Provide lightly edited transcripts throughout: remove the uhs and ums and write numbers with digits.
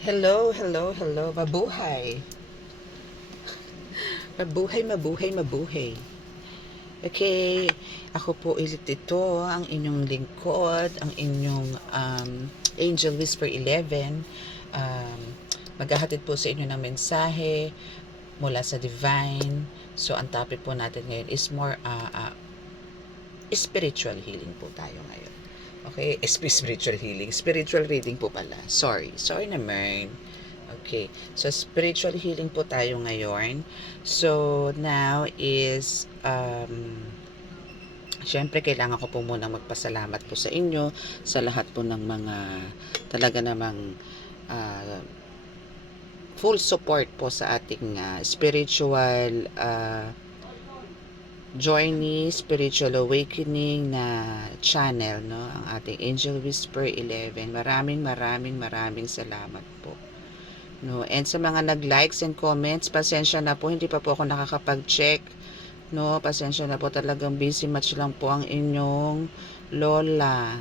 Hello, hello, hello. Mabuhay. Mabuhay, mabuhay, mabuhay. Okay, ako po ulit ito, ang inyong lingkod, ang inyong Angel Whisper 11. Maghahatid po sa inyo ng mensahe mula sa Divine. So, ang topic po natin ngayon is more spiritual healing po tayo ngayon. Okay, spiritual healing. Spiritual reading po pala. Sorry naman. Okay, so spiritual healing po tayo ngayon. So now is syempre kailangan ko po muna magpasalamat po sa inyo sa lahat po ng mga talaga namang full support po sa ating spiritual journey, spiritual awakening na channel, no? Ang ating Angel Whisper 11. Maraming salamat po. No, and sa mga nag-likes and comments, pasensya na po, hindi pa po ako nakakapag-check. No, pasensya na po, talagang busy much lang po ang inyong lola.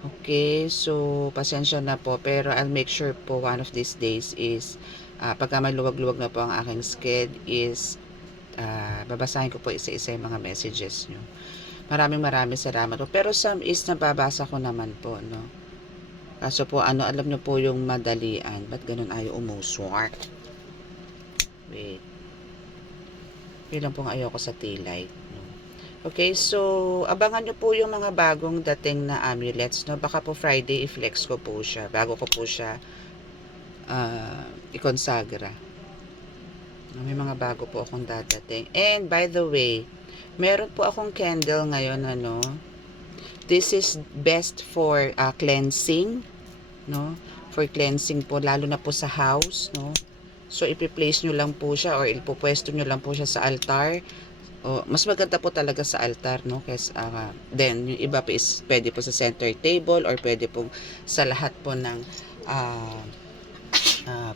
Okay, so pasensya na po, pero I'll make sure po one of these days is pagka maluwag-luwag na po ang aking sked is babasahin ko po isa-isa yung mga messages nyo. Maraming salamat po. Pero some is nababasa ko naman po, no? Kaso po, alam nyo po yung madalian. Ba't ganun ayaw umuswak? Wait. Yun lang pong ayoko sa tea light. No? Okay, so, abangan nyo po yung mga bagong dating na amulets. No? Baka po Friday, i-flex ko po siya. Bago ko po siya ikonsagra. No? May mga bago po akong dadating. And, by the way, meron po akong candle ngayon, ano? This is best for cleansing, no? For cleansing po, lalo na po sa house, no? So, ipi-place nyo lang po siya or ipopwesto nyo lang po siya sa altar. O, mas maganda po talaga sa altar, no? Kasi, then, yung iba po is pwede po sa center table or pwede po sa lahat po ng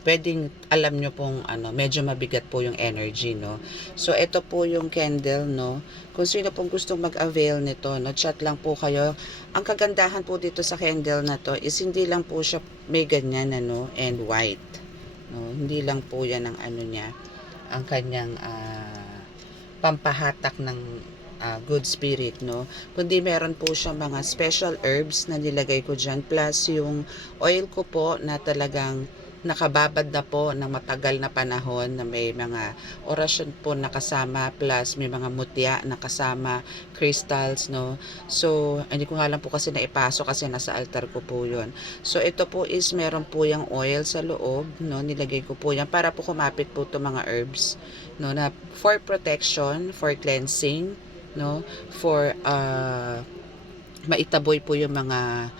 pwedeng alam nyo pong medyo mabigat po yung energy, no? So, ito po yung candle, no? Kung sino pong gustong mag-avail nito, no? Chat lang po kayo. Ang kagandahan po dito sa candle na to is hindi lang po siya may ganyan, ano, and white. No? Hindi lang po yan ang niya, ang kanyang pampahatak ng good spirit, no? Kundi meron po siya mga special herbs na nilagay ko dyan, plus yung oil ko po na talagang nakababad na po ng matagal na panahon na may mga orasyon po nakasama plus may mga mutya nakasama, crystals, no? So, hindi ko nga lang po kasi naipasok kasi nasa altar ko po yun. So, ito po is meron po yung oil sa loob, no? Nilagay ko po yan para po kumapit po to mga herbs, no? Na for protection, for cleansing, no? For maitaboy po yung mga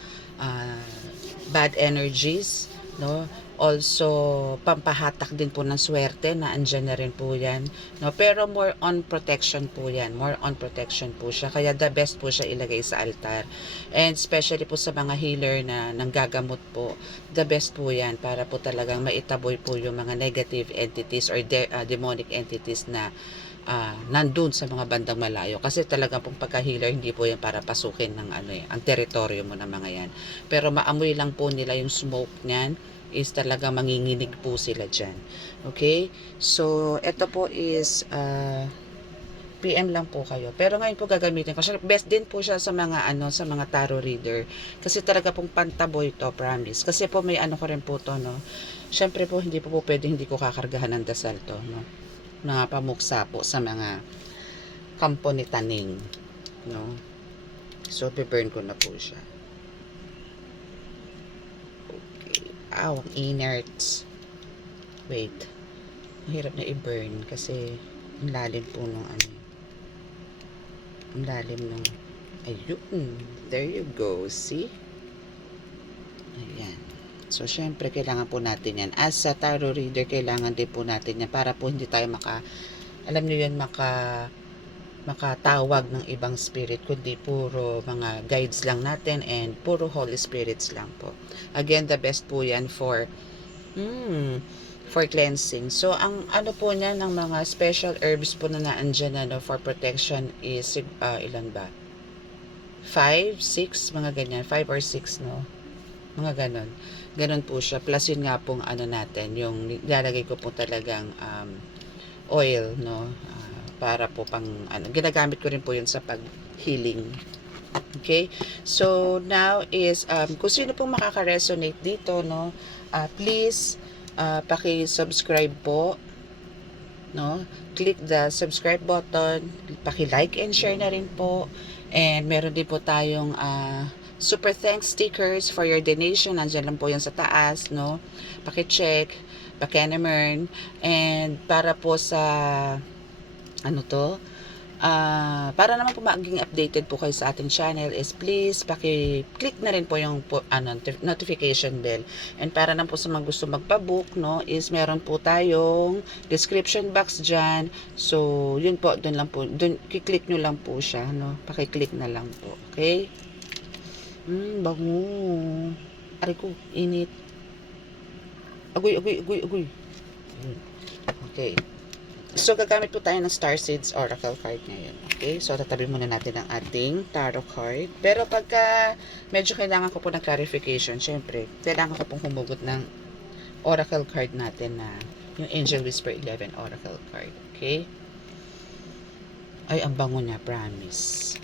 bad energies, no? Also, pampahatak din po ng swerte na andyan na rin po yan. No? Pero more on protection po yan. More on protection po siya. Kaya the best po siya ilagay sa altar. And especially po sa mga healer na nanggagamot po, the best po yan para po talagang maitaboy po yung mga negative entities or demonic entities na nandun sa mga bandang malayo. Kasi talaga pong pagka-healer, hindi po yan para pasukin ng ang teritoryo mo ng mga yan. Pero maamoy lang po nila yung smoke niyan is talaga manginginig po sila dyan. Okay? So, ito po is PM lang po kayo. Pero ngayon po gagamitin ko. Best din po siya sa mga sa mga tarot reader. Kasi talaga pong pantaboy to, promise. Kasi po may ko rin po to, no. Syempre po hindi po pwede hindi ko kakargahan ng dasal to, no. Na pamuksa po sa mga kampo ni Taning, no. So, be-burn ko na po siya. Ang innards. Wait. Mahirap na i-burn kasi ang lalim po ng ang lalim ng ayun. There you go. See? Ayan. So, syempre, kailangan po natin yan. As a tarot reader, kailangan din po natin yan para po hindi tayo alam nyo yan, makatawag ng ibang spirit, kundi puro mga guides lang natin and puro Holy Spirits lang po. Again, the best po yan for cleansing. So, ang po niya ng mga special herbs po na naandyan for protection is ilan ba? 5, 6, mga ganyan. 5 or 6, no? mga ganon. Ganon po siya. Plus yun nga pong ano natin, yung lalagay ko po talagang oil, no? Para po pang, ginagamit ko rin po yun sa pag-healing. Okay? So, now is, kung sino pong makaka-resonate dito, no? Please, paki-subscribe po, no? Click the subscribe button, paki-like and share na rin po. And meron din po tayong super thanks stickers for your donation. Nandiyan lang po yan sa taas, no? Paki-check, paki-earn. And para po sa ano to, para naman po maging updated po kayo sa ating channel is please paki-click na rin po yung notification bell. And para naman po sa mga gusto magpa-book, no, is meron po tayong description box dyan. So, yun po, dun lang po, dun, kiklik nyo lang po siya, no, paki-click na lang po, okay? Bango. Aray ko, init. Agoy. Okay. So, gagamit po tayo ng Starseeds Oracle card ngayon. Okay? So, tatabi muna natin ang ating tarot card. Pero pagka medyo kailangan ko po ng clarification, syempre, kailangan ko pong humugot ng Oracle card natin na yung Angel Whisper 11 Oracle card. Okay? Ay, ang bango niya, promise.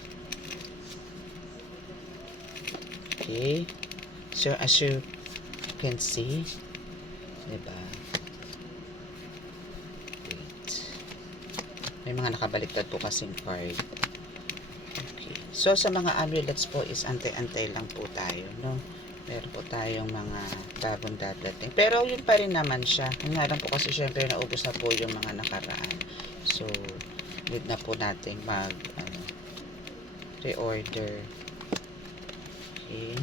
Okay? So, as you can see, diba? May mga nakabaliktad po kasing card. Okay. So, sa mga amulets po is antay-antay lang po tayo, no? Meron po tayong mga bagong dadating. Pero, yun pa rin naman siya. Yung nga lang po kasi syempre naubos na po yung mga nakaraan. So, need na po nating reorder. Okay.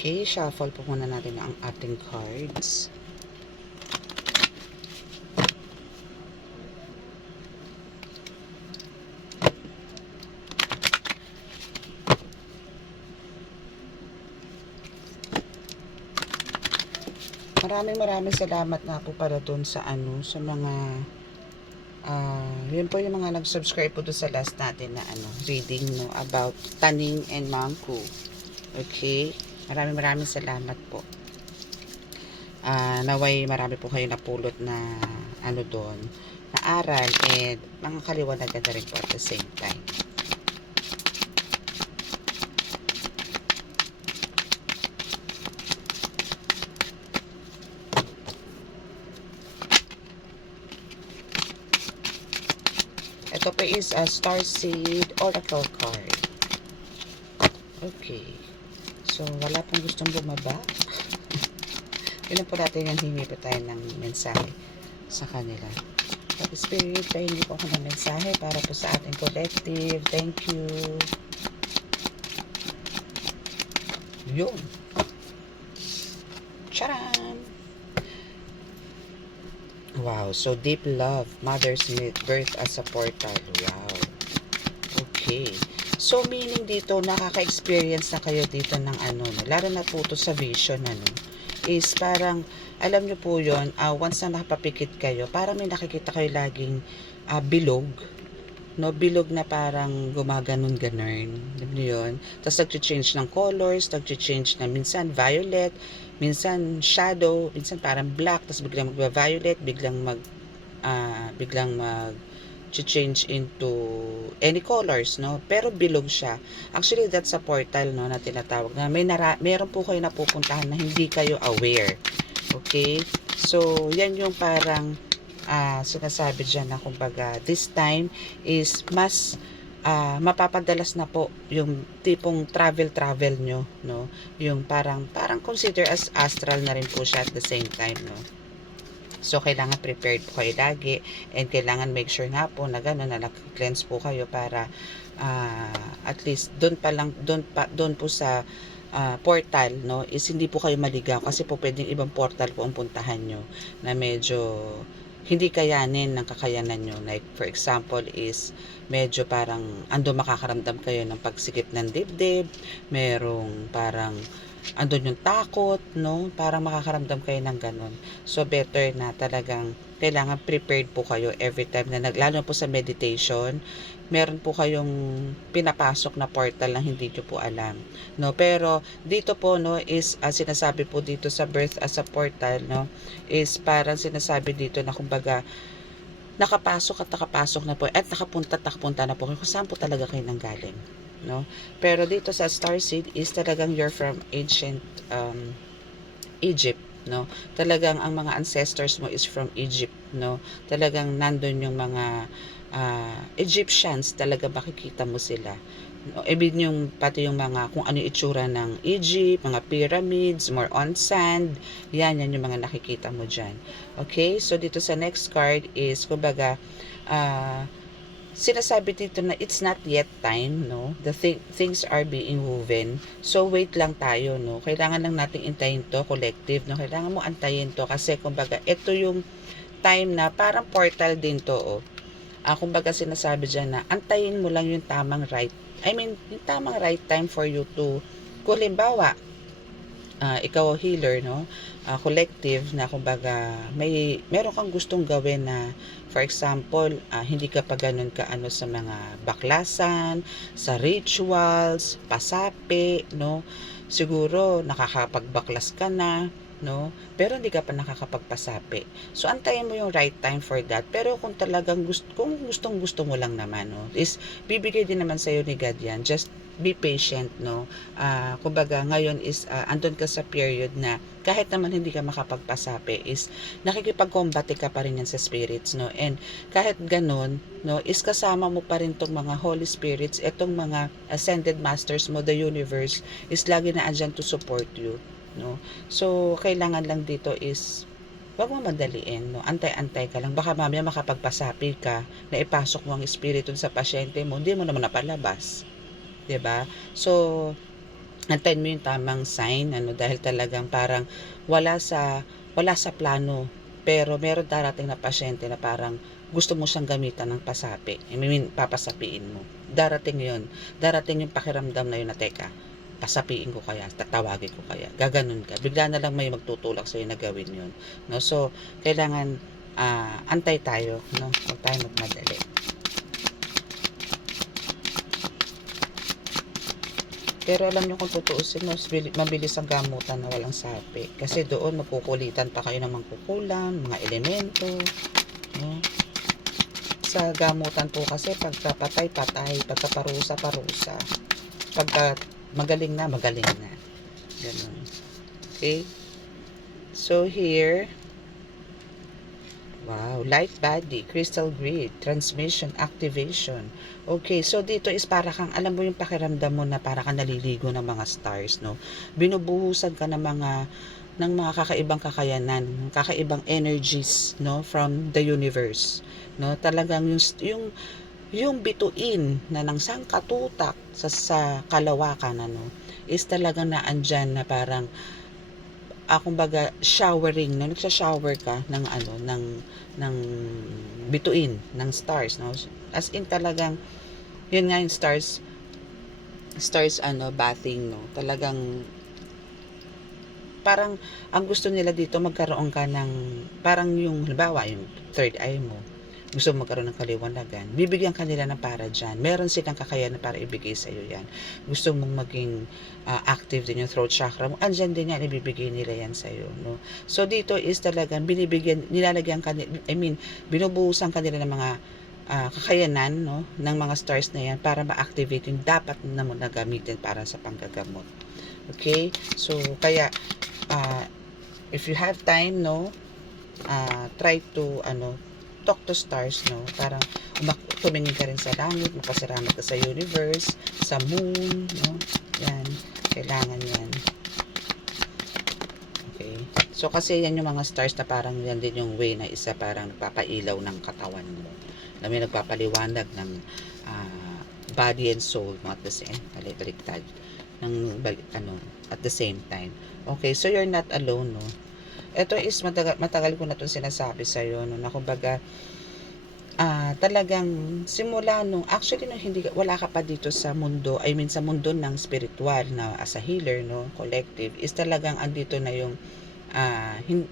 Okay, shuffle po muna natin ang ating cards. Maraming salamat nga po para dun sa sa mga yun po yung mga nag-subscribe po doon sa last natin na reading, no, about Taning and Mangku. Okay? Maraming salamat po. Naway marami po kayo napulot na doon, na aral and mga kaliwanagan na rin po at the same time. Ito po is a Starseed Oracle card. Okay. So, wala pong gustong bumaba. Yun po natin yung hingi po tayo ng mensahe sa kanila. But Spirit, pahingi po ako ng mensahe para po sa ating collective. Thank you. Yun. Charan! Wow. So, deep love. Mother's birth as a portal. Wow. Okay. So, meaning dito, nakaka-experience na kayo dito ng lalo na po to sa vision, is parang, alam nyo po yun, once na nakapapikit kayo, parang may nakikita kayo laging bilog, no? Bilog na parang gumaganon-ganon. Alam nyo yun? Tapos nag-change ng colors, nag-change na minsan violet, minsan shadow, minsan parang black, tapos biglang mag-violet, biglang change into any colors, no? Pero bilog siya. Actually, that's a portal, no, na tinatawag na meron po kayo napupuntahan na hindi kayo aware. Okay? So, yan yung parang sinasabi dyan na kumbaga, this time is mas mapapadalas na po yung tipong travel nyo, no? Yung parang consider as astral na rin po siya at the same time, no? So, kailangan prepared po kayo lagi and kailangan make sure nga po na gano'n na nag-cleanse po kayo para at least doon po sa portal, no, is hindi po kayo maligaw kasi po pwedeng ibang portal po ang puntahan nyo na medyo hindi kayanin ng kakayanan nyo. Like, for example, is medyo parang makakaramdam kayo ng pagsikip ng dibdib, merong parang andun yung takot, no? Parang makakaramdam kayo ng ganun. So, better na talagang kailangan prepared po kayo every time na lalo po sa meditation, meron po kayong pinapasok na portal na hindi nyo po alam, no? Pero dito po, no, is sinasabi po dito sa birth as a portal, no, is parang sinasabi dito na kumbaga nakapasok na po at nakapunta na po kung saan po talaga kayo nanggaling, no? Pero dito sa starseed is talagang you're from ancient Egypt, no? Talagang ang mga ancestors mo is from Egypt, no? Talagang nandun yung mga Egyptians, talaga makikita mo sila. No? Even yung pati yung mga kung ano yung itsura ng Egypt, mga pyramids, more on sand, yan yung mga nakikita mo dyan. Okay, so dito sa next card is kumbaga sinasabi dito na it's not yet time, no? The things are being woven. So, wait lang tayo, no? Kailangan lang nating intayin to, collective, no? Kailangan mo antayin to kasi, kumbaga, ito yung time na parang portal din to, oh. Kumbaga, sinasabi dyan na antayin mo lang yung tamang right. I mean, yung tamang right time for you to, kung halimbawa, ikaw healer, no? Collective na kumbaga meron kang gustong gawin na for example, hindi ka pa ganun kaano sa mga baklasan, sa rituals, pasapi, no? Siguro nakakapagbaklas ka na, no? Pero hindi ka pa nakakapagpasapi. So antayin mo yung right time for that. Pero kung talagang kung gustong-gusto mo lang naman, no, is bibigay din naman sa iyo ni God yan. Just be patient, no? Kumbaga ngayon is andun ka sa period na kahit naman hindi ka makapagpasapi is nakikipagkombate ka pa rin yan sa spirits, no? And kahit ganun, no, is kasama mo pa rin tong mga holy spirits, etong mga ascended masters mo, the universe is lagi na andyan to support you, no? So kailangan lang dito is wag mo madaliin, no? Antay-antay ka lang. Baka mamaya makapagpasapi ka na ipasok mo ang espiritu sa pasyente mo, hindi mo naman napalabas. 'Di ba? So, antayin mo yung tamang sign, ano, dahil talagang parang wala sa plano, pero meron darating na pasyente na parang gusto mo siyang gamitan ng pasapi. I mean, papasapiin mo. Darating yun. Darating yung pakiramdam na yun na, teka, pasapiin ko kaya, tatawagin ko kaya, gaganon ka. Bigla na lang may magtutulak sa'yo na gawin yun. No? So, kailangan antay tayo, no? Huwag tayo magmadali. Pero alam nyo kung tutuusin, mabilis ang gamutan na walang sapi. Kasi doon magkukulitan pa kayo ng mangkukulam, mga elemento. No? Sa gamutan po kasi pagka patay, pagka parusa. Pagka magaling na. Ganun. Okay? So here, wow, light body, crystal grid, transmission, activation. Okay, so dito is para kang, alam mo yung pakiramdam mo na para kang naliligo ng mga stars, no? Binubuhusan ka ng mga kakaibang kakayanan, kakaibang energies, no, from the universe, no? Talagang yung bituin na ng sangkatutak sa kalawakan, ano, is talagang naandyan na parang kumbaga showering, no, nagsha-shower ka ng ng bituin ng stars, no, as in talagang yun nga yung stars bathing, no, talagang parang ang gusto nila dito magkaroon ka ng parang yung halimbawa yung third eye mo, gusto mo magkaroon ng kaliwanagan, bibigyan ka nila ng para dyan. Meron silang kakayanan para ibigay sa iyo yan. Gusto mong maging active din yung throat chakra mo, andyan din yan, ibibigay nila yan sa iyo, no? So dito is talagang nilalagyan ka, binubuhusan ka nila ng mga kakayanan, no, ng mga stars na yan para ma-activate yung dapat na mo nagamitin para sa panggagamot. Okay? So kaya if you have time, no, try to talk to stars, no, parang tumingin ka rin sa langit, magpasalamat ka sa universe, sa moon, no, yan, kailangan yan. Okay, so kasi yan yung mga stars na parang yan din yung way na isa parang nagpapailaw ng katawan mo, na may nagpapaliwanag ng body and soul mo at the same, baliktad ng at the same time. Okay, so you're not alone, no. Ito is matagal ko na itong sinasabi sa iyo, no, na kumbaga talagang simula nung actually nung hindi wala ka pa dito sa mundo, I mean sa mundo ng spiritual na as a healer, no, collective, is talagang andito na yung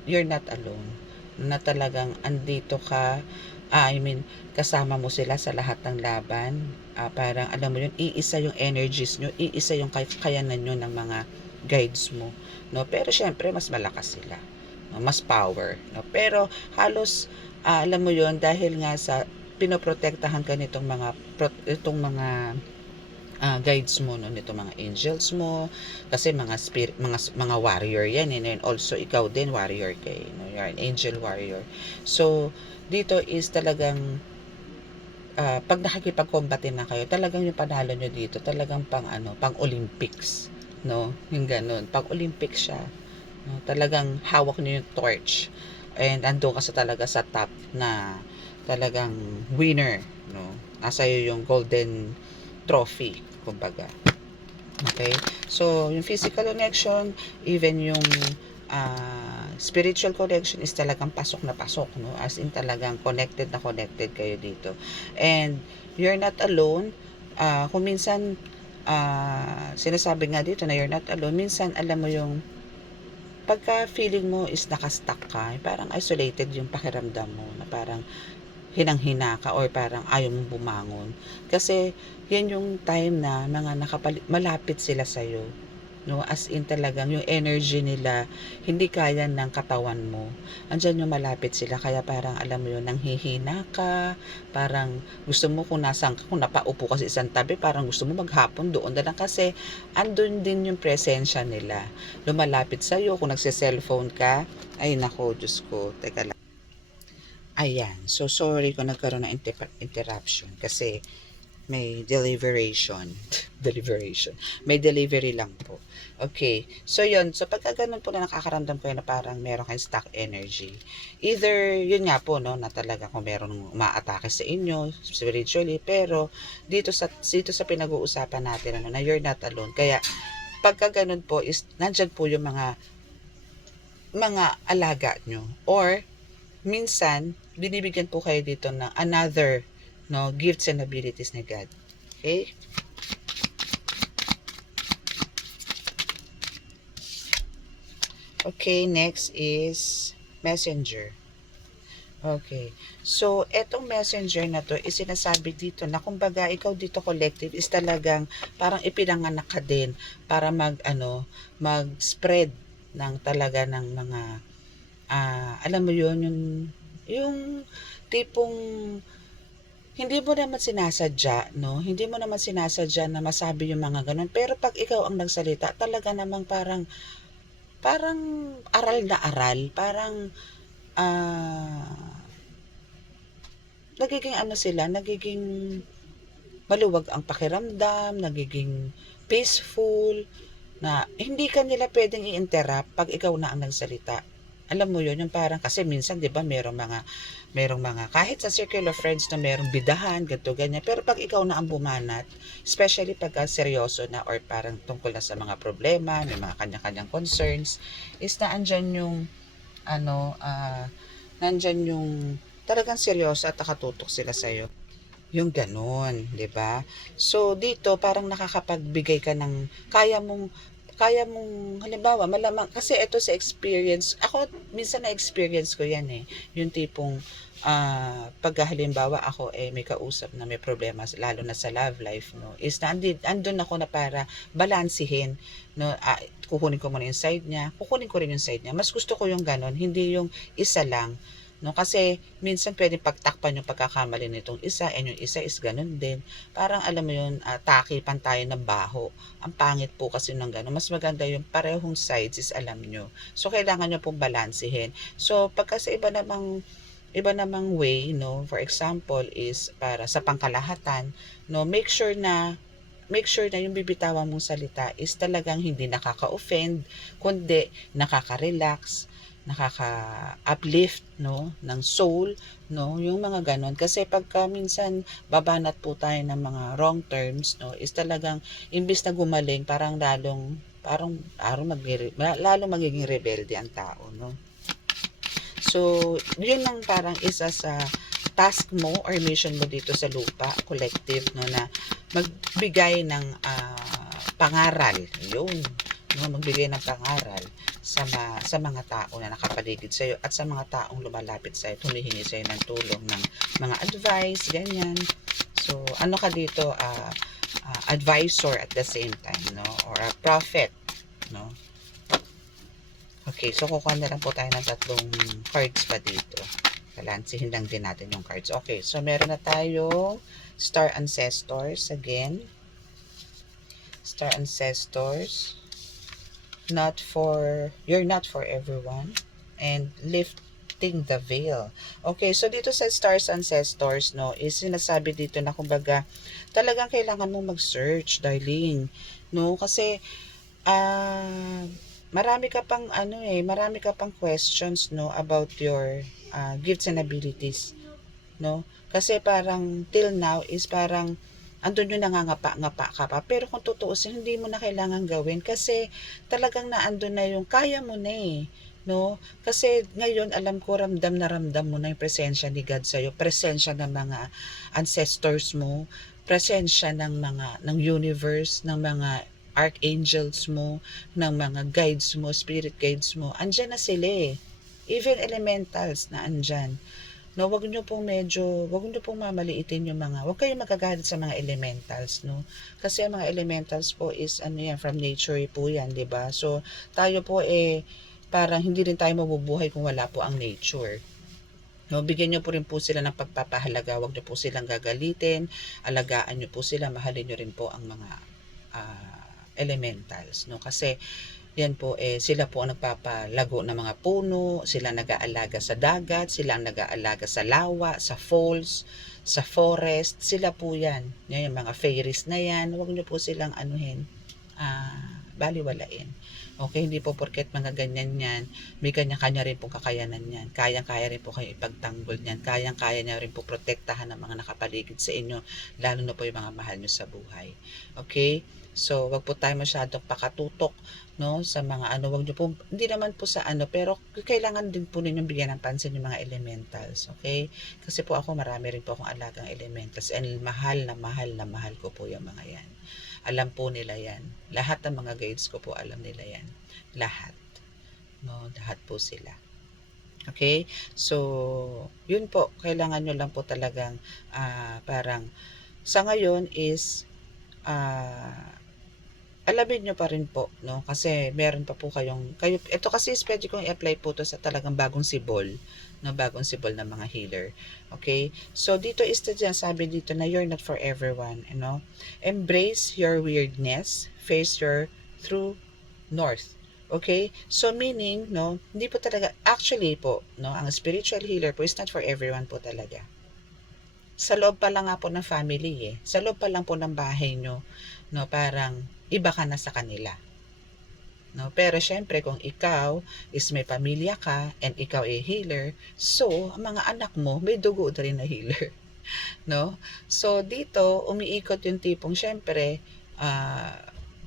you're not alone, na talagang andito ka, I mean kasama mo sila sa lahat ng laban. Parang alam mo yun, iisa yung energies nyo, iisa yung kayanan nyo ng mga guides mo, no, pero syempre mas malakas sila, no? Mas power, no, pero halos alam mo yon dahil nga sa pinoprotektahan ka nitong guides mo, no, nitong mga angels mo, kasi mga spirit, mga warrior yan, and also ikaw din warrior kay, no, you're an angel warrior. So dito is talagang pag nakikipag-combate na kayo, talagang yung panalo nyo dito talagang pang Olympics, no, yung ganun, pang Olympics siya, no? Talagang hawak niyo yung torch and ando ka talaga sa top na talagang winner, no? Nasa iyo yung golden trophy, kumbaga. Okay? So, yung physical connection, even yung spiritual connection is talagang pasok na pasok, no? As in talagang connected na connected kayo dito. And you're not alone. Kung minsan sinasabi nga dito na you're not alone, minsan alam mo yung pagka feeling mo is nakastuck ka, parang isolated yung pakiramdam mo, na parang hinang-hina ka or parang ayaw mong bumangon. Kasi yan yung time na mga malapit sila sa'yo. No, as in talagang yung energy nila hindi kaya ng katawan mo. Andiyan yung malapit sila, kaya parang alam mo yun, nanghihina ka, parang gusto mo kung nasaan ka, kung napaupo ka sa isang tabi, parang gusto mo maghapon doon na lang, kasi andun din yung presensya nila. Lumalapit sa iyo kung nagse-cellphone ka. Ay nako, Diyos ko, teka lang. Ayan, so sorry kung nagkaroon ng interruption kasi may deliberation. Deliberation. May delivery lang po. Okay. So, yun. So, pagka ganun po na nakakaramdam kayo na parang meron kayong stuck energy. Either, yun nga po, no, na talaga kung meron umaatake sa inyo, spiritually, pero dito sa pinag-uusapan natin, ano, na you're not alone. Kaya, pagka ganun po, is, nandyan po yung mga alaga nyo. Or, minsan, binibigyan po kayo dito ng another, no, gifts and abilities ni God. Okay? Okay, next is messenger. Okay. So, etong messenger na to is sinasabi dito na kumbaga ikaw dito collective is talagang parang ipinanganak ka din para mag-spread ng talaga ng mga alam mo yun, yung tipong hindi mo naman sinasadya, no? Hindi mo naman sinasadya na masabi yung mga ganun. Pero pag ikaw ang nagsalita, talaga namang parang aral na aral, parang nagiging nagiging maluwag ang pakiramdam, nagiging peaceful, na hindi ka nila pwedeng i-interrupt pag ikaw na ang nagsalita. Alam mo yun, yung parang, kasi minsan, di ba, merong mga, kahit sa circle of friends na merong bidahan, ganito, ganyan. Pero pag ikaw na ang bumanat, especially pagka seryoso na or parang tungkol na sa mga problema, may mga kanya-kanyang concerns, is na nandyan yung talagang seryoso at nakatutok sila sa'yo. Yung ganun, 'di ba? So dito parang nakakapagbigay ka ng kaya mong halimbawa malamang, kasi ito sa experience, ako minsan na experience ko 'yan eh. Yung tipong pag halimbawa ako may kausap na may problema lalo na sa love life, no, is na andun ako na para balansehin, no, kukunin ko muna yung side niya, kukunin ko rin yung side niya. Mas gusto ko yung ganon, hindi yung isa lang, no, kasi minsan pwedeng pagtakpan yung pagkakamali nitong isa, and yung isa is ganun din. Parang alam mo yun, takipan tayo ng baho. Ang pangit po kasi ng ganun. Mas maganda yung parehong sides is alam nyo. So kailangan nyo pong balansehin. So pagka sa iba namang way, no, for example is para sa pangkalahatan, no, make sure na yung bibitawan mong salita is talagang hindi nakaka-offend, kundi nakaka-relax, nakaka-uplift, no, ng soul, no, yung mga ganon. Kasi pagka minsan babanat po tayo ng mga wrong terms, no, is talagang imbis na gumaling, lalong magiging rebelde ang tao, no. So, yun ang parang isa sa task mo or mission mo dito sa lupa, collective, no, na magbigay ng pangaral. Yun, no, magbigay ng pangaral sa mga tao na nakapaligid sa iyo at sa mga taong lumalapit sa iyo, humihingi sa iyo ng tulong, ng mga advice, ganyan. So, ano ka dito, advisor at the same time, no, or a prophet, no. Okay, so kukuha na lang po tayo ng 3 cards pa dito. Balansihin lang din natin yung cards. Okay, so meron na tayong Star Ancestors again. Star Ancestors. You're not for everyone. And lifting the veil. Okay, so dito sa Stars Ancestors, no, is sinasabi dito na kumbaga, talagang kailangan mong mag-search, darling. No, kasi, marami ka pang marami ka pang questions, no, about your gifts and abilities, no? Kasi parang till now is parang andun yung nangangapa-ngapa ka pa. Pero kung tutuusin, hindi mo na kailangan gawin kasi talagang naandun na yung kaya mo na no? Kasi ngayon alam ko ramdam na ramdam mo na yung presensya ni God sa'yo, presensya ng mga ancestors mo, presensya ng universe, ng mga archangels mo, ng mga guides mo, spirit guides mo. Andyan na sila Even elementals na andyan. No, wag niyo pong mamaliitin yung wag kayong magagalit sa mga elementals, no? Kasi ang mga elementals po is from nature po yan, 'di ba? So, tayo po parang hindi rin tayo mabubuhay kung wala po ang nature. No, bigyan niyo po rin po sila ng pagpapahalaga, wag niyo po silang gagalitin, alagaan niyo po sila, mahalin niyo rin po ang mga elementals, no? Kasi yan po sila po ang nagpapalago ng mga puno, sila nag-aalaga sa dagat, sila ang nag-aalaga sa lawa, sa falls, sa forest, sila po yan. Yan yung mga fairies na yan, huwag niyo po silang baliwalain. Okay, hindi po porket mga ganyan yan, may kanya-kanya rin pong kakayanan yan. Kayang-kaya rin po kayo ipagtanggol niyan. Kayang-kaya niya rin po protektahan ng mga nakapaligid sa inyo, lalo na po yung mga mahal nyo sa buhay. Okay? So, wag po tayo masyadong pakatutok, no, sa mga wag niyo po, hindi naman po sa pero kailangan din po ninyong bigyan ng pansin yung mga elementals, okay? Kasi po ako, marami rin po akong alagang elementals and mahal na mahal na mahal ko po yung mga yan. Alam po nila yan. Lahat ng mga guides ko po, alam nila yan. Lahat. No, lahat po sila. Okay? So, yun po, kailangan nyo lang po talagang parang sa ngayon is alamin nyo pa rin po, no? Kasi meron pa po ito kasi is pwede kong i-apply po to sa talagang bagong sibol, no? Bagong sibol ng mga healer. Okay? So, dito is sabi dito na you're not for everyone, you know? Embrace your weirdness, face your true north. Okay? So, meaning, no, hindi po talaga, actually po, no, ang spiritual healer po is not for everyone po talaga. Sa loob pa lang nga po ng family sa loob pa lang po ng bahay nyo, no, parang iba ka na sa kanila. No, pero syempre kung ikaw is may pamilya ka and ikaw ay healer, so ang mga anak mo may dugo na rin na healer. No? So dito umiikot yung tipong syempre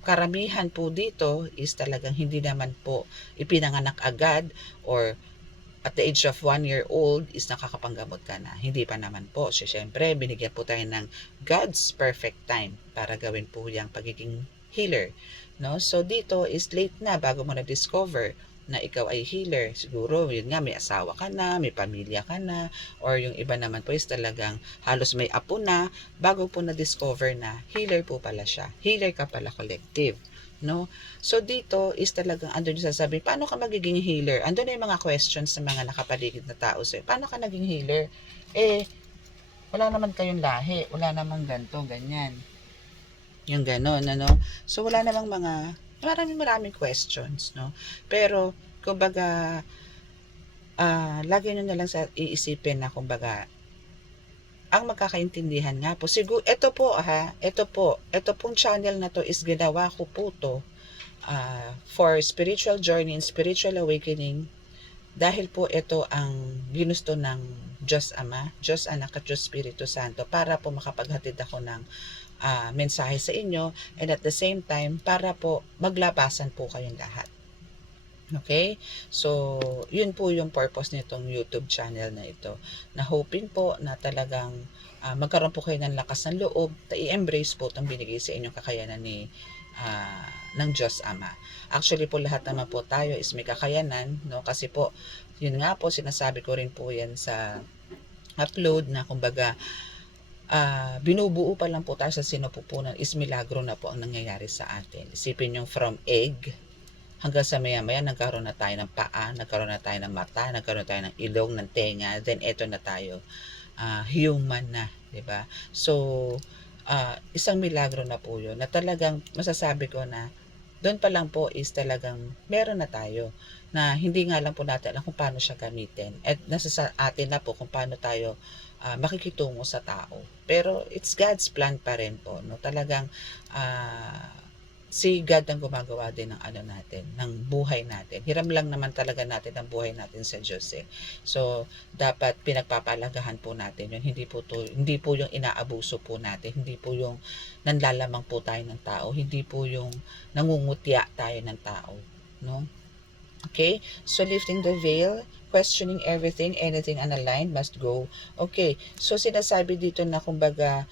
karamihan po dito is talagang hindi naman po ipinanganak agad or at the age of 1 year old is nakakapanggamot ka na. Hindi pa naman po. So, syempre, binigyan po tayo ng God's perfect time para gawin po yung pagiging healer. No? So, dito is late na bago mo na-discover na ikaw ay healer. Siguro, yun nga, may asawa ka na, may pamilya ka na, or yung iba naman po is talagang halos may apo na, bago po na-discover na healer po pala siya. Healer ka pala collective. No? So dito is talagang andun yung sasabi, paano ka magiging healer? Andun na yung mga questions ng mga nakapaligid na tao sa'yo. Paano ka naging healer? Wala naman kayong lahi. Wala namang ganto, ganyan. Yung ganon, So wala namang maraming questions, no? Pero, kumbaga, lagi nyo na lang iisipin na, kumbaga, ang magkakaintindihan nga po. Siguro, ito pong channel na to is ginawa ko po to for spiritual journey and spiritual awakening dahil po ito ang ginusto ng Diyos Ama, Diyos Anak at Diyos Espiritu Santo para po makapaghatid ako ng mensahe sa inyo and at the same time para po maglabasan po kayong lahat. Okay? So, yun po yung purpose nitong YouTube channel na ito. Na hoping po na talagang magkaroon po kayo ng lakas ng loob, i-embrace po itong binigay sa inyong kakayanan ng Diyos Ama. Actually po lahat naman po tayo is may kakayanan, no? Kasi po, yun nga po, sinasabi ko rin po yan sa upload na kumbaga, binubuo pa lang po tayo sa sinupupunan is milagro na po ang nangyayari sa atin. Isipin yung from egg, hanggang sa maya-maya nagkaroon na tayo ng paa, nagkaroon na tayo ng mata, nagkaroon na tayo ng ilong, ng tenga, then eto na tayo, human na, 'di ba? So, isang milagro na po 'yun na talagang masasabi ko na doon pa lang po is talagang meron na tayo na hindi nga lang po natin alam kung paano siya gamitin at nasa sa atin na po kung paano tayo makikitungo sa tao. Pero it's God's plan pa rin po, no? Talagang ah, si God ang gumagawa din ng ano natin, ng buhay natin. Hiram lang naman talaga natin ang buhay natin sa Diyos eh. So, dapat pinagpapalagahan po natin yun. Hindi po yung inaabuso po natin, hindi po yung nanlalamang po tayo ng tao, hindi po yung nangungutya tayo ng tao, no? Okay? So, lifting the veil, questioning everything, anything unaligned must go. Okay. So, sinasabi dito na kumbaga,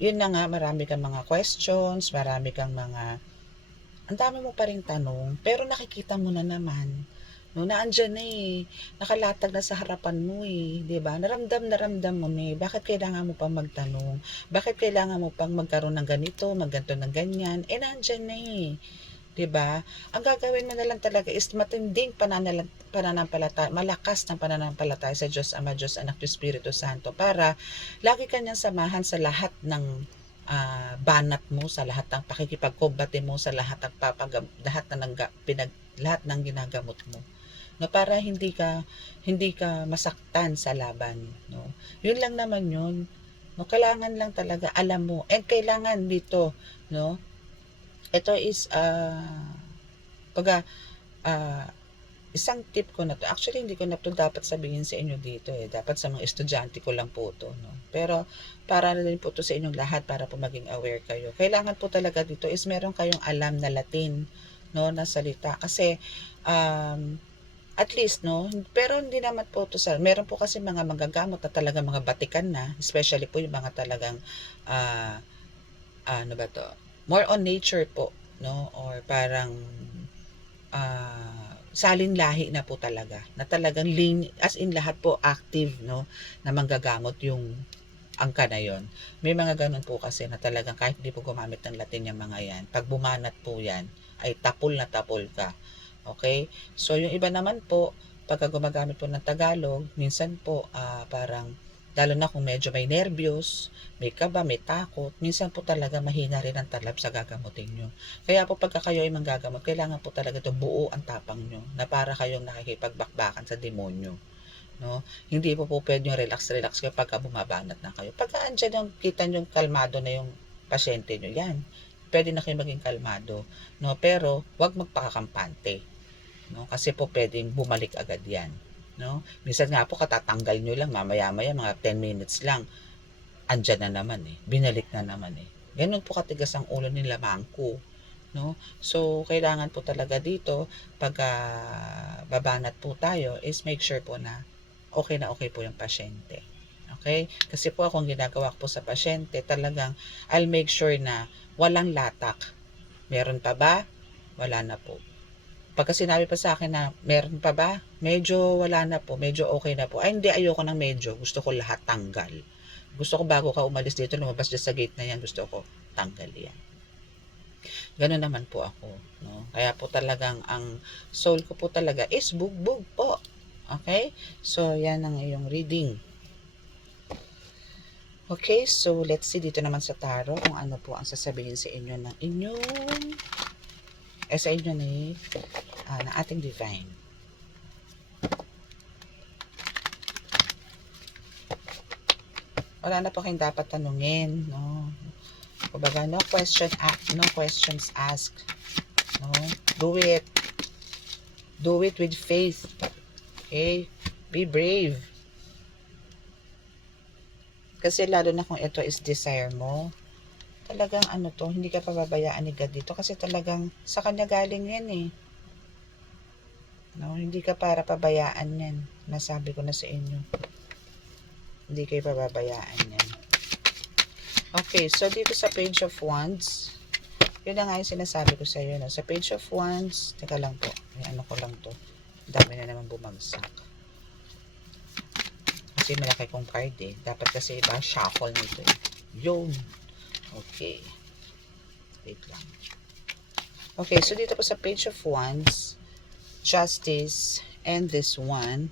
yun na nga, marami kang mga questions, marami kang mga, ang dami mo pa rin tanong, pero nakikita mo na naman, no, na andyan na eh, nakalatag na sa harapan mo eh, 'di ba? Naramdam mo na eh. Bakit kailangan mo pang magtanong? Bakit kailangan mo pang magkaroon ng ganito, magganto ng ganyan? Eh, nandyan na eh. 'Di ba? Ang gagawin mo na lang talaga is matinding pananampalataya, malakas ng pananampalataya sa Diyos Ama, Diyos Anak, Diyos Espiritu Santo para lagi kanyang samahan sa lahat ng banat mo, sa lahat ng pakikipagkumbate mo, sa lahat ng lahat ng ginagamot mo. No, para hindi ka masaktan sa laban, no. Yun lang naman yun. No, kailangan lang talaga alam mo and kailangan dito, no, ito is, pagka, ah, isang tip ko na 'to, actually hindi ko na 'to dapat sabihin sa inyo dito, eh, dapat sa mga estudyante ko lang po 'to 'no. Pero para na rin po 'to sa inyong lahat para po maging aware kayo. Kailangan po talaga dito is meron kayong alam na Latin 'no, na salita kasi, um, at least 'no, pero hindi naman po 'to meron po kasi mga manggagamot na talagang mga batikan na, especially po yung mga talagang, ah ano ba 'to, more on nature po 'no or parang, salin lahi na po talaga, na talagang as in lahat po active 'no, na manggagamot yung angka na yon. May mga gano'n po kasi na talagang kahit hindi po gumamit ng Latin yang mga 'yan, 'pag bumanat po 'yan ay tapol na tapol ka, okay. So yung iba naman po, pagka gumagamit po ng Tagalog, minsan po, parang lalo na kung medyo may nerbiyos, may kaba, may takot, minsan po talaga mahina rin ang talab sa gagamutin niyo. Kaya po pagka kayo ay manggagamot, kailangan po talaga 'to buo ang tapang niyo, na para kayong nakikipagbakbakan sa demonyo, 'no? Hindi po po puwedeng relax-relax kayo pagka bumabanat na kayo. Pagka andiyan yung kita niyong kalmado na yung pasyente niyo, 'yan, puwede na kayong maging kalmado, 'no? Pero 'wag magpakakampante, 'no? Kasi po puwedeng bumalik agad 'yan, 'no? Minsan nga po katatanggal niyo lang mamaya-maya mga 10 minutes lang, andiyan na naman, eh, binalik na naman, eh. Gano'n po katigas ang ulo nila mangko, 'no? So, kailangan po talaga dito pagka babanat po tayo is make sure po na okay po yung pasyente, okay. Kasi po ako ang ginagawa ko po sa pasyente talagang I'll make sure na walang latak. Meron pa ba? Wala na po. Pagka sinabi pa sa akin na, "Meron pa ba?" Medyo wala na po, medyo okay na po. Ay hindi, ayoko ng medyo, gusto ko lahat tanggal. Gusto ko bago ka umalis dito, lumabas diyan sa gate na 'yan, gusto ko tanggal 'yan. Gano'n naman po ako, 'no. Kaya po talagang ang soul ko po talaga is bugbog po, okay. So 'yan ang iyong reading. Okay, so let's see dito naman sa tarot kung ano po ang sasabihin sa inyo ng inyong sa inyo ng ating divine. Wala na po kayong dapat tanungin, no. Kumbaga, no questions asked, no. Do it. Do it with faith. Okay? Be brave. Kasi lalo na kung ito is desire mo, talagang ano to, hindi ka pababayaan ni God dito kasi talagang sa kanya galing yan eh. No, hindi ka para pabayaan yan. Nasabi ko na sa inyo. Hindi kayo pababayaan yan. Okay, so dito sa Page of Wands, yun na nga yung sinasabi ko sa iyo. No? Sa Page of Wands, teka lang po. May ano ko lang to. Dami na naman bumagsak. Kasi malaki kong card eh. Dapat kasi iba, shuffle nito eh. Yun. Okay. Wait lang. Okay, so dito po sa Page of Wands, Justice, and this one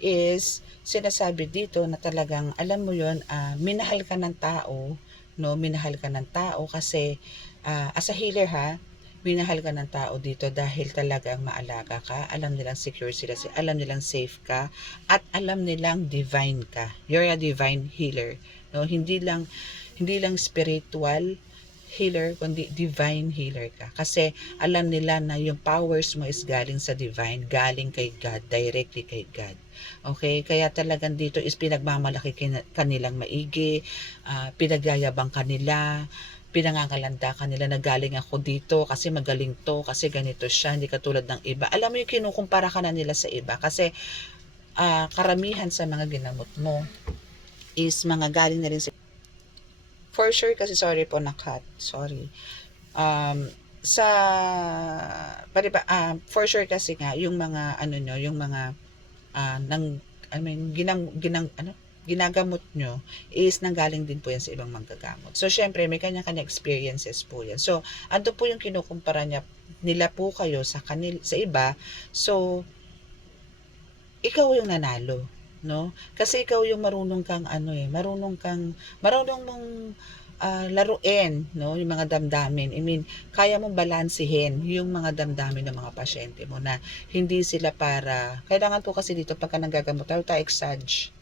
is sinasabi dito na talagang alam mo yon, minahal ka ng tao, no, minahal ka ng tao kasi as a healer ha, minahal ka ng tao dito dahil talagang maalaga ka, alam nilang secure sila, alam nilang safe ka, at alam nilang divine ka. You're a divine healer, no, hindi lang spiritual healer, kundi divine healer ka. Kasi alam nila na yung powers mo is galing sa divine, galing kay God, directly kay God. Okay? Kaya talagang dito is pinagmamalaki kanilang maigi, pinagyayabang kanila, pinangangalanda kanila na galing ako dito kasi magaling to, kasi ganito siya, hindi katulad ng iba. Alam mo yung kinukumpara ka na nila sa iba kasi karamihan sa mga ginamot mo is mga galing na rin sa for sure kasi sorry po na-cut. Sorry. Sa for sure kasi nga yung mga ano nyo, yung mga I mean ginagamot nyo is nanggaling din po yan sa ibang manggagamot. So syempre may kanya-kanya experiences po yan. So ando po yung kinukumpara nila po kayo sa sa iba. So ikaw yung nanalo, no? Kasi ikaw yung marunong kang marunong mong laruin, no? Yung mga damdamin. I mean, kaya mong balansehin yung mga damdamin ng mga pasyente mo na hindi sila para, kailangan po kasi dito pagka nanggagamot tayo exage.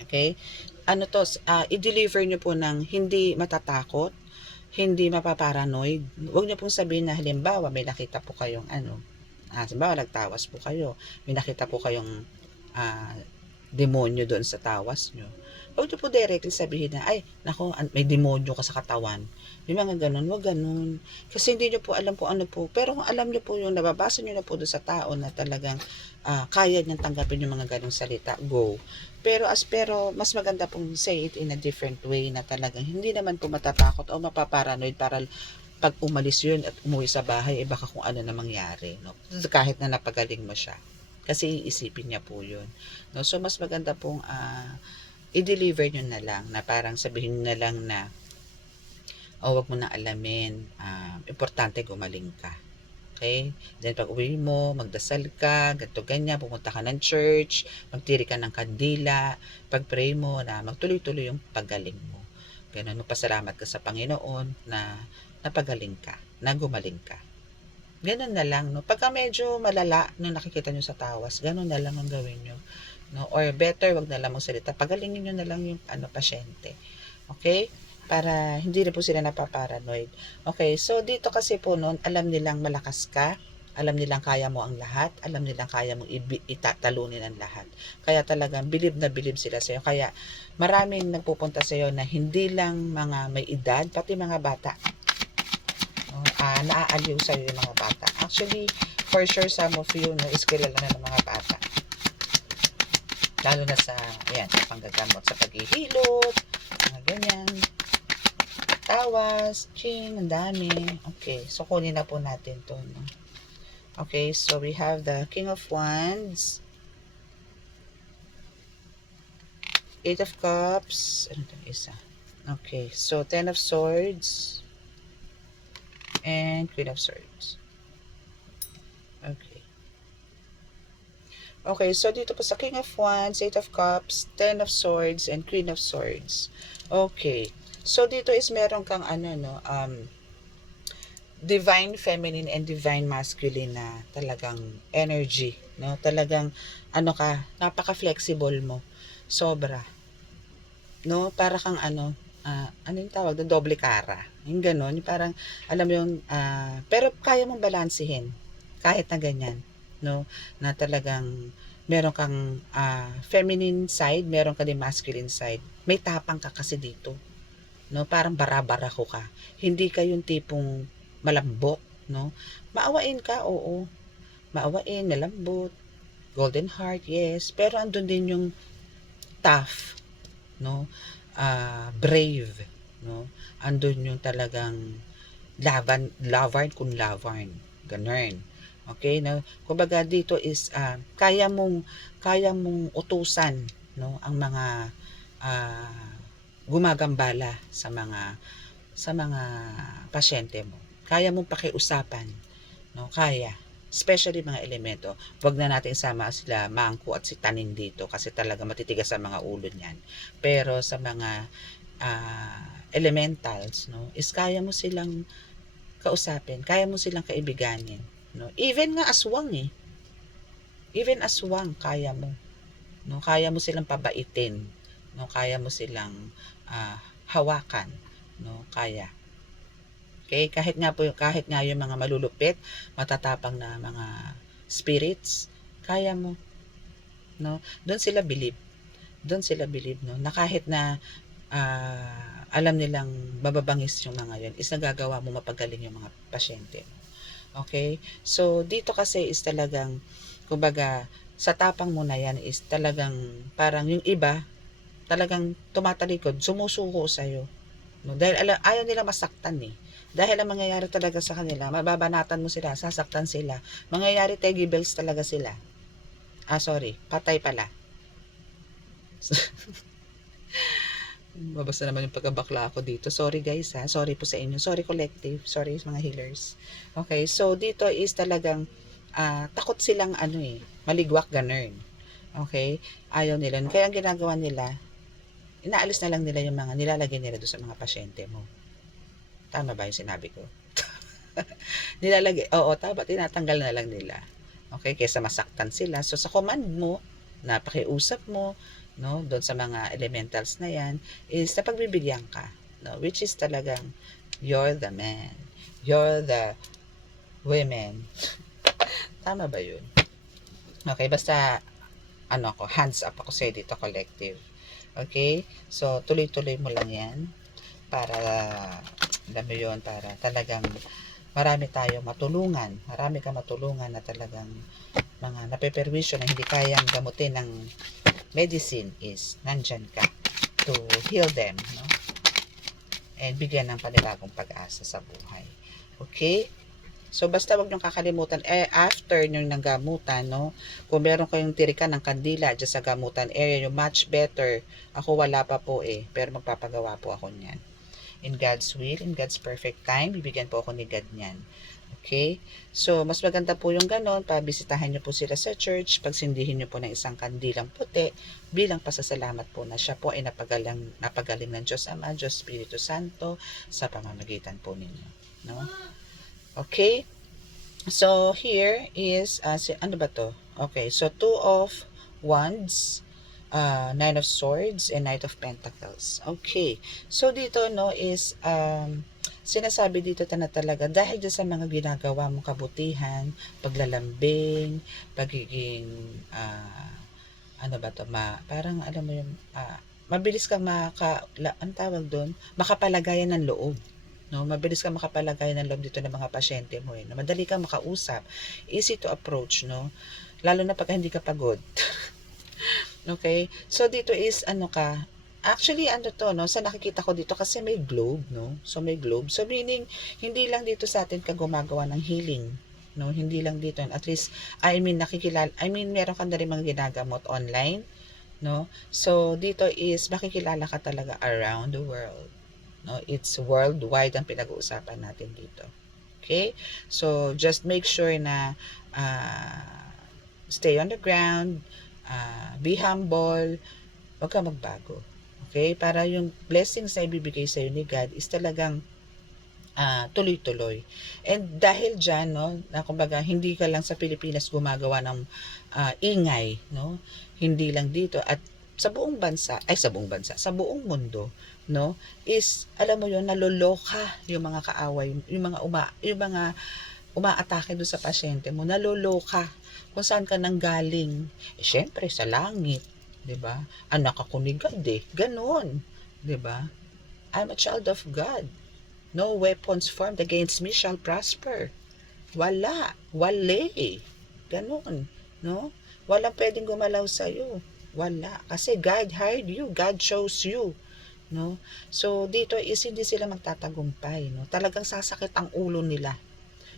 Okay? Ano to, i-deliver nyo po ng hindi matatakot, hindi mapaparanoid. Huwag nyo pong sabihin na halimbawa may nakita po kayong halimbawa nagtawas po kayo, may nakita po kayong demonyo doon sa tawas nyo. Huwag nyo po directly sabihin na, ay, nako, may demonyo ka sa katawan. May mga ganun, wag ganun. Kasi hindi nyo po alam po ano po. Pero kung alam nyo po yung nababasa nyo na po doon sa tao na talagang kaya niyang tanggapin yung mga ganung salita, go. Pero mas maganda pong say it in a different way na talagang hindi naman po matatakot o mapaparanoid para pag umalis yun at umuwi sa bahay, baka kung ano na mangyari, no? Kahit na napagaling mo siya. Kasi iisipin niya po yun. No? So, mas maganda pong i-deliver nyo na lang, na parang sabihin nyo na lang na, wag mo na alamin, importante gumaling ka. Okay? Then, pag uwi mo, magdasal ka, ganito ganyan, pumunta ka ng church, magtiri ka ng kandila, pag-pray mo na magtuloy-tuloy yung paggaling mo. Ganun, magpasalamat ka sa Panginoon na napagaling ka, na gumaling ka. Ganun na lang, no? Pagka medyo malala nung nakikita nyo sa tawas, ganun na lang ang gawin nyo. No? Or better, wag na lang magsalita. Pagalingin nyo na lang yung pasyente. Okay? Para hindi rin po sila napaparanoid. Okay, so dito kasi po noon, alam nilang malakas ka, alam nilang kaya mo ang lahat, alam nilang kaya mong itatalunin ang lahat. Kaya talagang bilib na bilib sila sa'yo. Kaya maraming nagpupunta sa'yo na hindi lang mga may edad, pati mga bata. Naaaliw sa'yo yung mga bata. Actually, for sure, some of you is kilala na ng mga bata. Lalo na sa panggagamot, sa paghihilot, mga ganyan. Tawas, ching, ang dami. Okay, so kunin na po natin to. No? Okay, so we have the King of Wands, Eight of Cups, ano itong isa? Okay, so Ten of Swords, and Queen of Swords. Okay. Okay, so dito po sa King of Wands, Eight of Cups, Ten of Swords, and Queen of Swords. Okay. So dito is meron kang divine feminine and divine masculine na talagang energy, no? Talagang napaka-flexible mo. Sobra. No? Para kang ano yung tawag doon, doble cara. Yung ganon, yung parang alam mo yung pero kaya mong balansehin kahit na ganyan, no? Na talagang meron kang feminine side, meron ka din masculine side. May tapang ka kasi dito. No, parang bara-barako ka. Hindi ka yung tipong malambot, no? Maawain ka, oo. maawain, malambot, golden heart, yes, pero andun din yung tough, no? Brave, no? Andun yung talagang lavern kung lavern, ganun. Okay, na kumbaga dito is kaya mong utusan, no, ang mga ah, gumagambala sa mga pasyente mo. Kaya mong pakiusapan, no? Kaya. Especially mga elemento. Huwag na natin isama sila Mangku at si Taning dito kasi talaga matitigas sa mga ulo niyan. Pero sa mga elementals, no, is kaya mo silang kausapin, kaya mo silang kaibiganin, no? Even nga aswang eh. Even aswang kaya mo, no? Kaya mo silang pabaitin, no? Kaya mo silang hawakan, no? Kaya. Okay, kahit nga yung mga malulupit, matatapang na mga spirits, kaya mo, no? Doon sila believe, no? Na kahit na alam nilang bababangis yung mga yun, is nagagawa mo mapagaling yung mga pasyente. Okay? So, dito kasi is talagang, kumbaga, sa tapang mo na yan is talagang, parang yung iba, talagang tumatalikod, sumusuko sa'yo. No? Dahil ayaw nila masaktan eh. Dahil ang mangyayari talaga sa kanila, mababanatan mo sila, sasaktan sila. Mangyayari teggy bells talaga sila. Sorry, patay pala. Mabasa naman yung pagkabakla ako dito. Sorry guys ha. Sorry po sa inyo. Sorry collective. Sorry mga healers. Okay, so dito is talagang takot silang maligwak ganun. Okay? Ayaw nila. Kaya ang ginagawa nila, inaalis na lang nila yung mga nilalagay nila doon sa mga pasyente mo. Tama ba yung sinabi ko? Oo, tama. Tinatanggal na lang nila. Okay? Kaysa masaktan sila. So sa command mo, napakiusap mo, no, doon sa mga elementals na yan, is napagbibigyan ka, no, which is talagang you're the man, you're the women. Tama ba yun? Okay, basta hands up ako sa'yo dito collective. Okay, so tuloy-tuloy mo lang yan para alam mo yun, para talagang marami kang matulungan na talagang mga napeperwisyo na hindi kayang gamutin ng medicine is nandyan ka to heal them, no? And bigyan ng panibagong pag-asa sa buhay. Okay? So, basta wag niyong kakalimutan, after niyong nanggamutan, no? Kung meron kayong tirikan ng kandila dyan sa gamutan area, yung much better. Ako wala pa po pero magpapagawa po ako niyan. In God's will, in God's perfect time, bibigyan po ako ni God niyan. Okay? So, mas maganda po yung ganon. Pabisitahin nyo po sila sa church. Pagsindihin nyo po ng isang kandilang puti bilang pasasalamat po na siya po ay napagaling ng Diyos Ama, Diyos Espiritu Santo sa pamamagitan po ninyo. No? Okay? So, here is, ano ba to? Okay, so 2 of Wands, 9 of Swords, and Knight of Pentacles. Okay. So, dito, no, is, sinasabi dito na talaga dahil dyan sa mga ginagawa mong kabutihan, paglalambing, pagiging parang alam mo yung mabilis kang makapalagayan ng loob, no? Mabilis kang makapalagayan ng loob dito ng mga pasyente mo no? Madali kang makausap, easy to approach, no? Lalo na pag hindi ka pagod. Okay? So dito is actually, no, sa nakikita ko dito kasi may globe, no? So, may globe. So, meaning, hindi lang dito sa atin ka gumagawa ng healing, no? Hindi lang dito. At least, meron ka na rin mga ginagamot online, no? So, dito is, makikilala ka talaga around the world, no? It's worldwide ang pinag-uusapan natin dito. Okay? So, just make sure na stay on the ground, be humble, huwag ka magbago. Okay? Para yung blessings na ibibigay sa'yo ni God is talagang tuloy-tuloy. And dahil dyan, no, na kumbaga, hindi ka lang sa Pilipinas gumagawa ng ingay, no? Hindi lang dito. At sa buong mundo, no, is, alam mo yun, naloloka yung mga kaaway, yung mga umaatake doon sa pasyente mo, naloloka. Kung saan ka nanggaling. Syempre, sa langit. 'Di ba? Anak ako ni God Ganon. 'Di ba? I'm a child of God. No weapons formed against me shall prosper. Wale. 'Di Ganun, no? Walang pwedeng gumalaw sa'yo. Wala. Kasi God hired you. God chose you. No? So, dito is hindi sila magtatagumpay. No? Talagang sasakit ang ulo nila.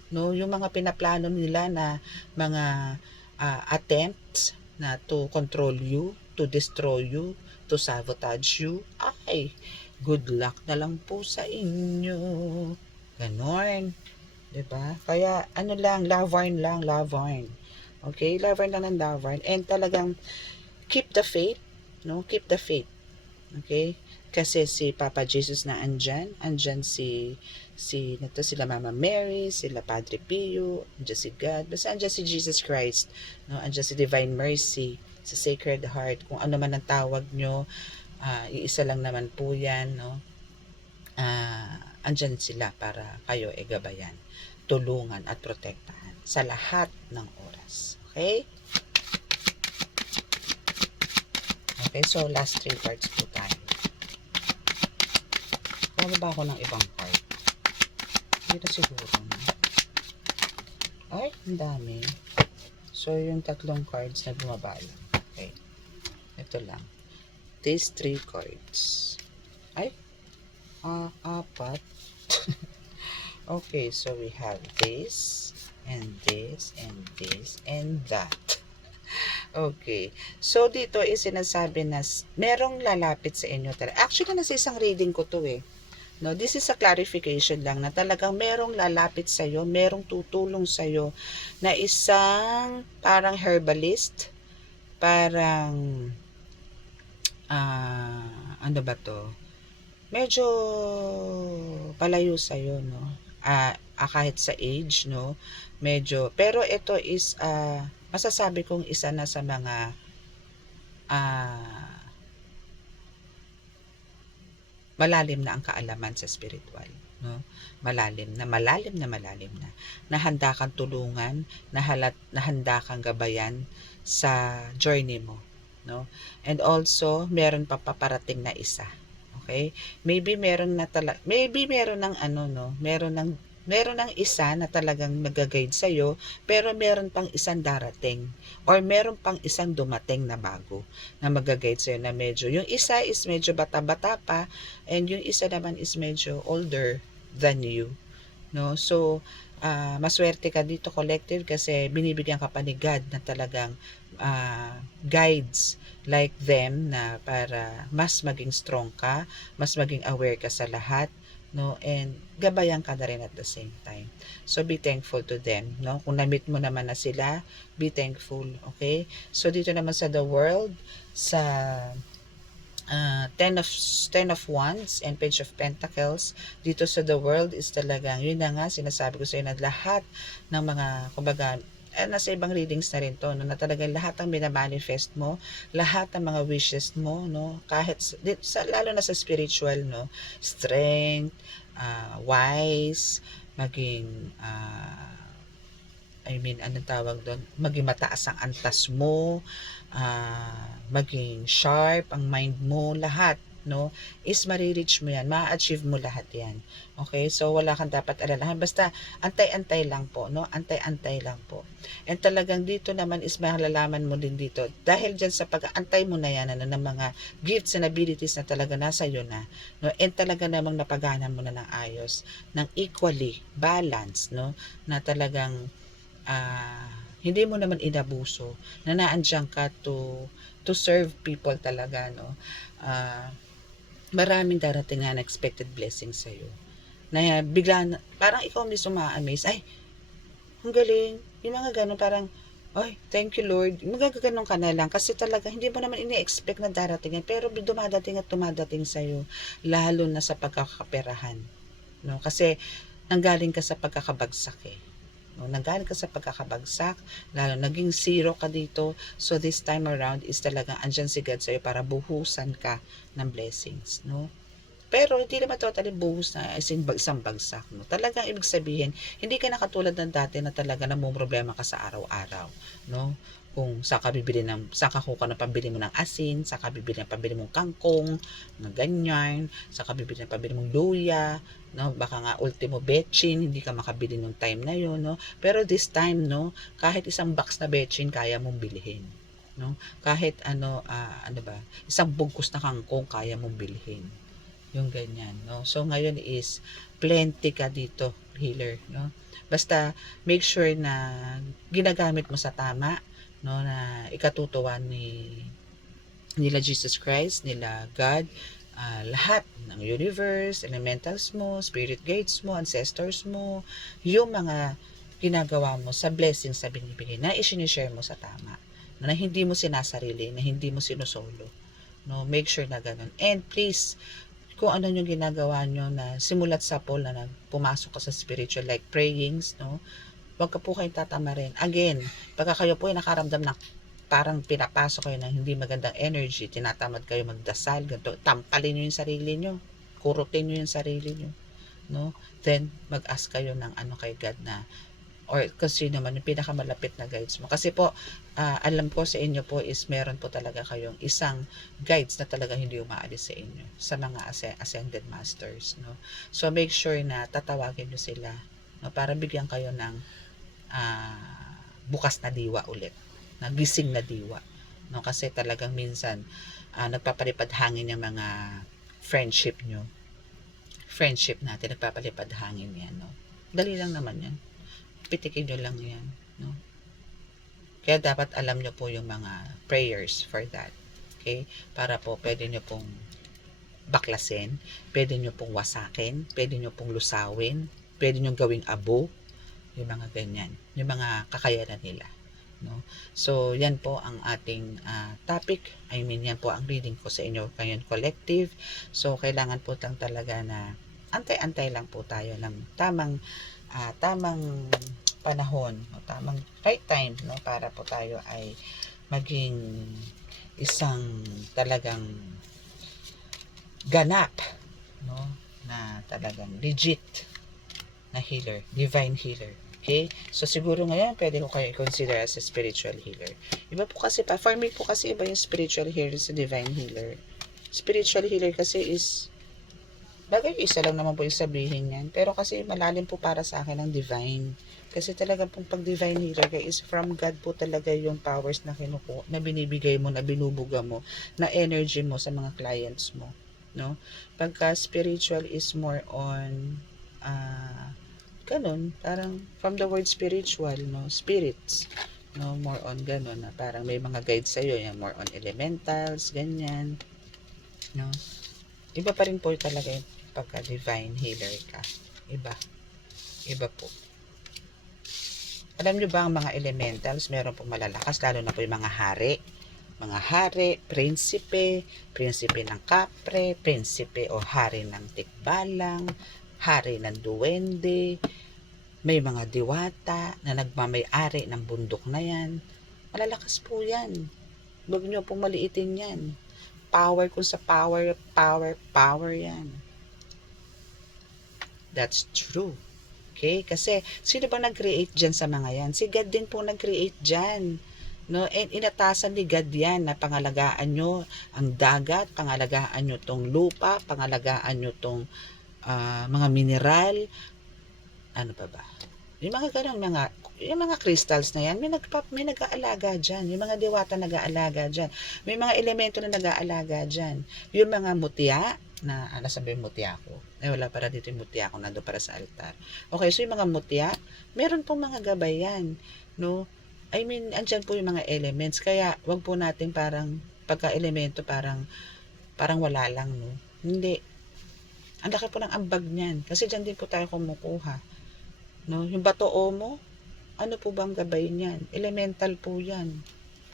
No? Yung mga pinaplano nila na mga attempts na to control you, to destroy you, to sabotage you, ay, good luck na lang po sa inyo. Ganon. 'Di ba? Kaya ano lang, Laverne lang, Laverne. Okay? Laverne lang ng Laverne. And talagang keep the faith, no? Keep the faith. Okay? Kasi si Papa Jesus na andyan si nato sila Mama Mary, sila Padre Pio, andyan si God, basta andyan si Jesus Christ, no? Andyan si Divine Mercy, sa Sacred Heart, kung ano man ang tawag nyo, iisa lang naman po yan, no? Andyan sila para kayo gabayan, tulungan at protektahan sa lahat ng oras. Okay? Okay, so last 3 cards po tayo. Kaya ba ako ng ibang card? Dito siguro. Ay, ang dami. So, yung 3 cards na bumaba lang. Okay. Ito lang. These 3 cards. Ay, 4. Okay, so we have this, and this, and this, and that. Okay. So, dito is sinasabi na merong lalapit sa inyo. Actually, nasa isang reading ko to eh. No, this is a clarification lang na talagang merong lalapit sa iyo, merong tutulong sa iyo na isang parang herbalist, parang ano ba to? Medyo palayo sa iyo, no? Kahit sa age, no? Medyo, pero ito is masasabi kong isa na sa mga malalim na ang kaalaman sa spiritual, no? Malalim na handa kang tulungan, na handa kang gabayan sa journey mo, no? And also meron pa paparating na isa. Okay? Maybe meron ng ano, no? Meron ng isa na talagang nag-guide sa iyo, pero meron pang isang darating or meron pang isang dumating na bago na mag-guide sa iyo na medyo, yung isa is medyo bata-bata pa and yung isa naman is medyo older than you, no? So maswerte ka dito, collective, kasi binibigyan ka pa ni God na talagang guides like them na para mas maging strong ka, mas maging aware ka sa lahat, no? And gabayan ka na rin at the same time. So be thankful to them, no? Kung na-meet mo naman na sila, be thankful, okay? So dito naman sa the world, sa Ten of Wands and Page of Pentacles, dito sa the world is talagang, yun na nga, sinasabi ko sa iyo na lahat ng mga, kumbaga, nasa ibang readings na rin to, no, na talagang lahat ng minamanifest mo, lahat ng mga wishes mo, no, kahit lalo na sa spiritual, no, strength, wise, maging anong tawag doon, maging mataas ang antas mo, maging sharp ang mind mo, lahat, no, is marireach mo yan, ma-achieve mo lahat yan. Okay, so wala kang dapat alalahan, basta antay-antay lang po, no, antay-antay lang po. And talagang dito naman is malalaman mo din dito, dahil dyan sa pag-aantay mo na yan, ng mga gifts and abilities na talaga nasa iyo na, no, and talaga namang napaganan mo na ng ayos, ng equally balance, no, na talagang hindi mo naman inabuso, na naandyan ka to serve people talaga, no. Maraming darating na unexpected blessings sa iyo, na bigla parang ikaw mismo ma-amaze, ay, ang galing, yung mga ganun, parang, ay, thank you Lord, magagano'n ka na lang, kasi talaga hindi mo naman ini-expect na darating yan, pero dumadating at dumadating sa iyo, lalo na sa pagkakaperahan, no, kasi nanggaling ka sa pagkakabagsak eh. No, nanggaling ka sa pagkakabagsak, lalo naging zero ka dito. So this time around is talagang andyan si God sa'yo para buhusan ka ng blessings, no? Pero hindi naman totally buhos na isang bagsak, no? Talagang ibig sabihin, hindi ka na katulad ng dati na talaga namumroblema ka sa araw-araw, no? kung saan ka kukuha ng pambili mo ng asin, saan ka bibili ng pambili mong kangkong, mga ganyan, saan ka bibili ng pambili mong luya, no? Baka nga ultimo betchin, hindi ka makabili nung time na yun, no? Pero this time, no, kahit isang box na betchin, kaya mong bilhin, no? Kahit ano ba, isang bugkos na kangkong, kaya mong bilhin. Yung ganyan, no? So, ngayon is plenty ka dito, healer, no? Basta, make sure na ginagamit mo sa tama, no, na ikatutuwa nila Jesus Christ, nila God, lahat ng universe, elementals mo, spirit guides mo, ancestors mo, yung mga ginagawa mo sa blessings na binibigay na isinishare mo sa tama, na hindi mo sinasarili, na hindi mo sinusolo, no, make sure na ganun. And please, kung ano yung ginagawa nyo na simulat sa Paul na pumasok ka sa spiritual like prayings, no, wag ka po kayong tatama rin. Again, pagka kayo po ay nakaramdam na parang pinapasok kayo ng hindi magandang energy, tinatamad kayo magdasal, ganito, tampalin nyo yung sarili nyo, kurutin nyo yung sarili nyo, no? Then, mag-ask kayo ng kay God na, or kasi naman yung pinakamalapit na guides mo. Kasi po, alam ko sa inyo po is meron po talaga kayong isang guides na talaga hindi umaalis sa inyo, sa mga ascended masters, no? So, make sure na tatawagin nyo sila, no? Para bigyan kayo ng bukas na diwa ulit, nagising na diwa, no? Kasi talagang minsan nagpapalipad hangin yung mga friendship natin, nagpapalipad hangin yan, no? Dali lang naman yan, pitikin nyo lang yan, no? Kaya dapat alam nyo po yung mga prayers for that, okay? Para po pwede nyo pong baklasin, pwede nyo pong wasakin, pwede nyo pong lusawin, pwede nyo gawing abo, yung mga ganyan, yung mga kakayanan nila, no? So, yan po ang ating topic. I mean, yan po ang reading ko sa inyo ngayon, collective. So, kailangan po talaga na antay-antay lang po tayo ng tamang panahon, o tamang right time, no, para po tayo ay maging isang talagang ganap, no, na talagang legit na healer, divine healer. Okay? So, siguro ngayon, pwede ko kayo consider as a spiritual healer. Iba po kasi, for me po kasi, iba yung spiritual healer sa divine healer. Spiritual healer kasi is, bagay isa lang naman po yung sabihin yan. Pero kasi malalim po para sa akin ang divine. Kasi talaga pong pag divine healer is from God po talaga yung powers na kinukuha, na binibigay mo, na binubuga mo, na energy mo sa mga clients mo. No? Pagka spiritual is more on ganun, parang from the word spiritual, no, spirits, no, more on ganun, na parang may mga guides sa'yo, yung more on elementals, ganyan, no. Iba pa rin po talaga yung pagka divine healer ka, iba po. Alam nyo ba ang mga elementals, meron po malalakas, lalo na po yung mga hari, prinsipe ng kapre, prinsipe o hari ng tikbalang, hari ng duwende, may mga diwata na nagmamay-ari ng bundok na yan. Malalakas po yan. Huwag nyo pong maliitin yan. Power kung sa power yan. That's true. Okay? Kasi, sino ba nag-create dyan sa mga yan? Si God din po nag-create dyan. No? And inatasan ni God yan na pangalagaan nyo ang dagat, pangalagaan nyo tong lupa, pangalagaan nyo tong mga mineral, ano pa ba? Yung mga ganun, yung mga crystals na yan, may nag-aalaga dyan. Yung mga diwata nag-aalaga dyan. May mga elemento na nag-aalaga dyan. Yung mga mutya, na, sabi yung mutya ko. Wala para dito yung mutya ko, nando para sa altar. Okay, so yung mga mutya, meron pong mga gabay yan. No? I mean, andyan po yung mga elements. Kaya, wag po natin parang, pagka-elemento, parang wala lang, no? Hindi. Ang laki po ng ambag niyan. Kasi dyan din po tayo kumukuha. No? Yung bato mo, ano po bang gabay niyan? Elemental po yan.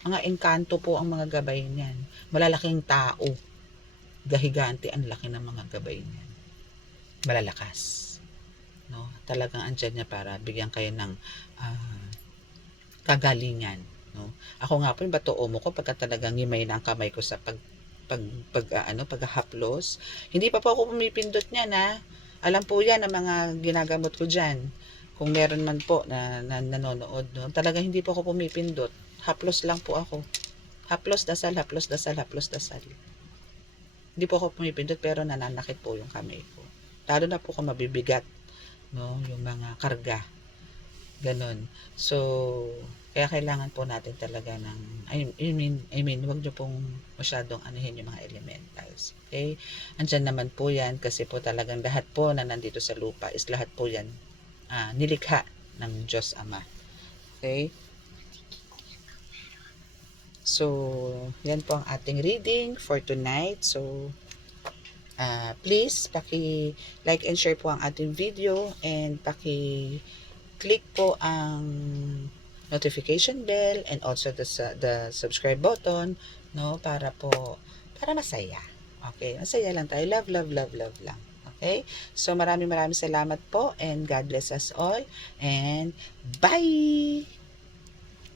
Mga engkanto po ang mga gabay niyan. Malalaking tao. Gahigante ang laki ng mga gabay niyan. Malalakas. No? Talagang andyan niya para bigyan kayo ng kagalingan. No? Ako nga po, yung bato mo ko, pagka talagang himay na ang kamay ko sa paghahaplos. Hindi pa po ako pumipindot niyan, ha. Alam po yan ang mga ginagamot ko dyan. Kung meron man po na nanonood, no, talaga hindi po ako pumipindot. Haplos lang po ako. Haplos dasal, haplos dasal, haplos dasal. Hindi po ako pumipindot pero nananakit po yung kamay ko. Lalo na po kung mabibigat, no, yung mga karga. Ganon. So, kaya kailangan po natin talaga ng, wag nyo pong masyadong anuhin yung mga elementals. Okay? Andyan naman po yan kasi po talagang lahat po na nandito sa lupa is lahat po yan nilikha ng Diyos Ama. Okay? So, yan po ang ating reading for tonight. So, please, paki-like and share po ang ating video and paki-click po ang notification bell and also the subscribe button, no, para masaya. Okay, masaya lang tayo. Love, love, love, love lang. Okay? So, maraming salamat po and God bless us all and bye!